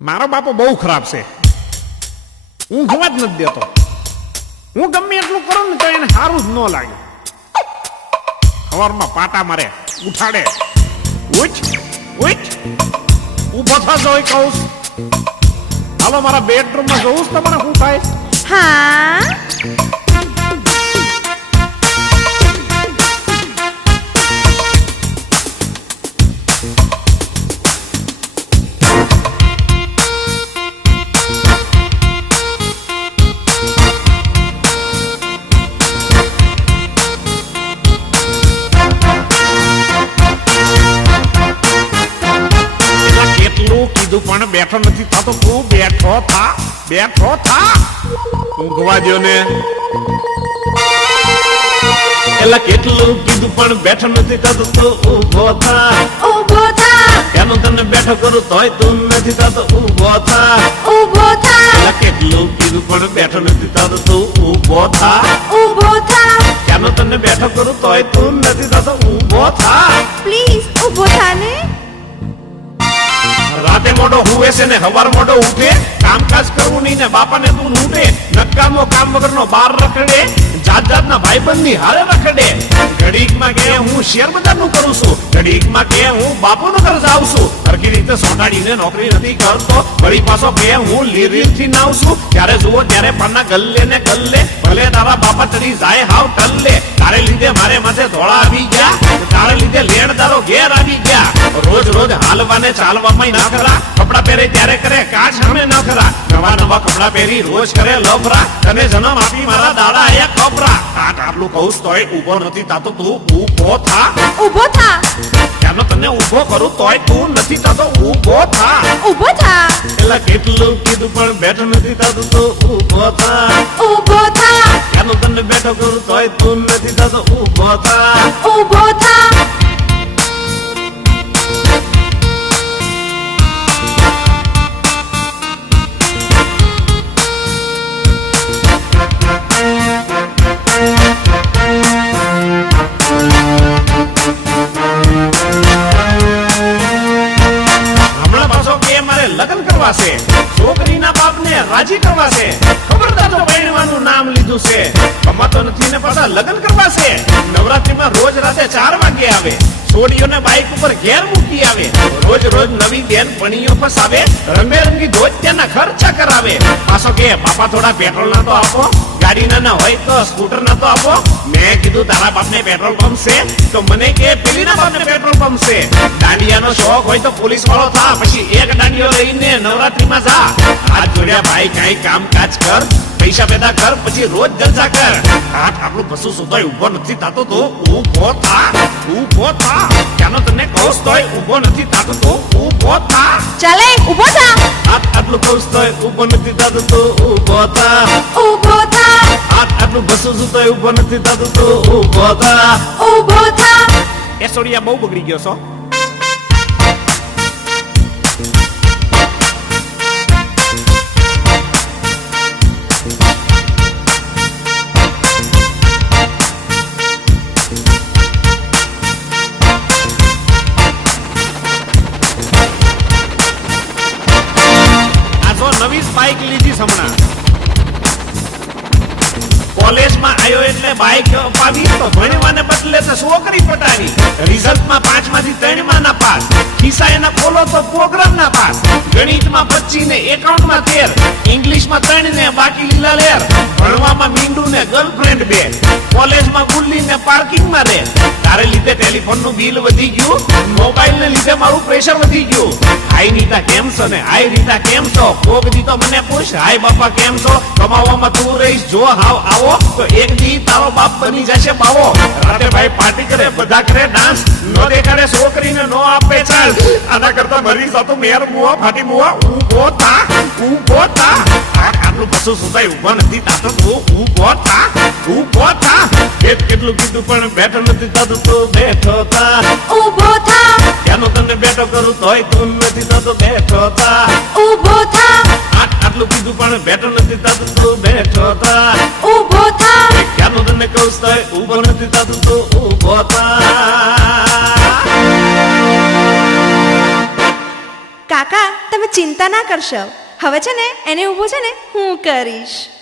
મારો બાપો બહુ ખરાબ છે. હું ઘવા જ નથી દેતો. હું ગમે એટલું કરું ને તો એને સારું જ ન લાગે. સવારમાં પાટા મારે, ઉઠાડે, ઉઠ ઉઠ, ઊભો થજો એ કહું. હાલો મારા બેડરૂમમાં જોઉં તમને શું થાય. હા કીધું પણ બેઠો નથી થતો. તું બેઠો થા, બેઠો થા. ઊંઘવા દ્યો ને. એલા કેટલું કીધું પણ બેઠો નથી થતો. તું ઊભો થા, ઊભો થા, એનું તને બેઠો કરું તોય તું નથી થતો. ઊભો થા, ઊભો થા, એલા કેટલું કીધું પણ બેઠો નથી થતો. તું ઊભો થા, ઊભો થા, એનું તને બેઠો કરું તોય તું નથી થતો. ઊભો થા. પ્લીઝ ઊભો થા ને. રાતે મોડો હુવે છે ને હવાર મોડો ઉઠે. કામકાજ કરવું નહીં ને બાપાને તું લૂંટે. નકામો કામ વગરનો બાર રખડે. જાત જાતના ભાઈબંધની હારે રખડે. ઘડીકમાં કે હું શેર બજારનું કરું છું, ઘડીકમાં કે હું બાપુનું ઘર જાઉં છું. સરખી રીતે સોંટાડીને નોકરી નથી કરતો. વળી પાછો કે હું લીરીથી નાવ છું. ત્યારે જુઓ ત્યારે પાના ગલ્લે ને ગલ્લે. ભલે તારા બાપા ચડી જાય હાવ ટલ્લે. તારે લીધે મારે માથે ધોળા આવી ગયા. તારે લીધે લેણદારો ઘેર આવી ગયા. રોજ રોજ હાલવાને ચાલવામાં ના ખરા. કપડા પહેરે ત્યારે કરે કાચ સામે ન ખરા. નવા નવા કપડા પહેરી રોજ કરે લફરા. તને જન્મ આપી મારા દાડા એ કપરા. આટલું કહું તોય ઊભો નથી થતો. તું ઊભો થા, ઊભો થા, ત્યાંનો તને ઊભો કરું તોય તું નથી થતો. ઊભો થા. ઊભો થા, એલા કેટલું કીધું પણ બેઠો નથી થતો. તું ઊભો થા, ઊભો થા, ત્યાંનો તને બેઠો કરું તોય તું નથી થતો. ઊભો થા. ઊભો થા. લગ્ન કરવા છે, છોકરીના બાપને રાજી કરવા છે. ખબરદાર તો પરણવાનું નામ લીધું છે. કમાતો નથી ને પાછા લગ્ન કરવા છે. નવરાત્રીમાં રોજ રાતે 4 વાગે આવે. છોડીઓને બાઈક ઉપર ઘેર મૂકી આવે. રોજ રોજ નવી બેન પણીઓ ફસાવે. રંગબેરંગી ધોજ તેના ખર્ચા કરાવે. પાછો કે બાપા થોડા પેટ્રોલ ના તો આપો. ગાડી ના હોય તો સ્કૂટર ના તો આપો. મેં કીધું તારા બાપને પેટ્રોલ પંપ છે તો મને કે પેલીના બાપને પેટ્રોલ પંપ છે. દાંડિયાનો શોખ હોય તો પોલીસ વાળો થા. પછી એક દાંડિયો લઈને નવરાત્રીમાં જા. હાથ જોડ્યા ભાઈ કઈ કામકાજ કર. પૈસા પેદા કર પછી રોજ જલસા કર. આપણું પશુ સુધાય ઊભો નથી થતો. તો ઊભો થા, ઊભો થા. ત્યાંનો તને કહું તોય ઊભો નથી થતો. તો ઊભો થા. ચાલે ઊભો થા, આટલું કહું તોય ઊભો નથી થતો. તો ઊભો થા. ઊભો થા, આટલું પશુ સુધાય ઊભો નથી થતો. તો ઊભો થા. ઊભો થા. એ સોડિયા બહુ બગડી ગયો છો. નવી બાઈક લીધી હમણાં. કોલેજમાં આવ્યો એટલે બાઈક અપાવી તો ભણવાને બદલે તો છોકરી પટાવી. રિઝલ્ટમાં 5 માંથી 3 માં ના પાસ. ખિસ્સા એના ખોલો તો પ્રોગ્રામ ના પાસ. ગણિતમાં 25 ને એકાઉન્ટમાં 13. ઇંગ્લિશમાં 3 ને બાકી લીલા લેર. ભણવામાં મીંડું ને ગર્લફ્રેન્ડ 2. કોલેજમાં ગુલ્લી ને પાર્કિંગમાં રે. તારે લીધે ટેલિફોનનું બિલ વધી ગયું. મોબાઈલ ને લીધે મારું પ્રેશર વધી ગયું. હાય નીતા કેમ છો ને હાય રીતા કેમ છો. કોક દી તો મને પૂછ હાય બાપા કેમ છો. કમાવામાં તું રહીશ જો હાવ આવો તો એક દી તારો બાપ બની જશે બાવો. રાતે ભાઈ પાર્ટી કરે બધા કરે ડાન્સ. નો દેખાડે છોકરીને નો આપે ચાન્સ. આના કરતા મરી જાતો મેર મુવા ફાટી મુવા. ઊભો થા, ઊભો થા. આટલું પશુ સુધાય ઊભો નથી થતો. તો ઊભો થા, ઊભો થા. કેટલું કીધું પણ બેઠો નથી થતો. તો બેઠો થા, ઊભો થા, ત્યાંનો તને બેઠો કરું તોય તું નથી થતો. બેઠો થા, ઊભો થા, આટલું કીધું પણ બેઠો નથી થતો. તો બેઠો થા, ઊભો થા. ત્યાંનો તને કહું તોય ઊભો નથી થતો. તો ઊભો થા. કાકા તમે તમે ચિંતા ના કરશો. હવે છે ને એને ઊભો છે ને હું કરીશ.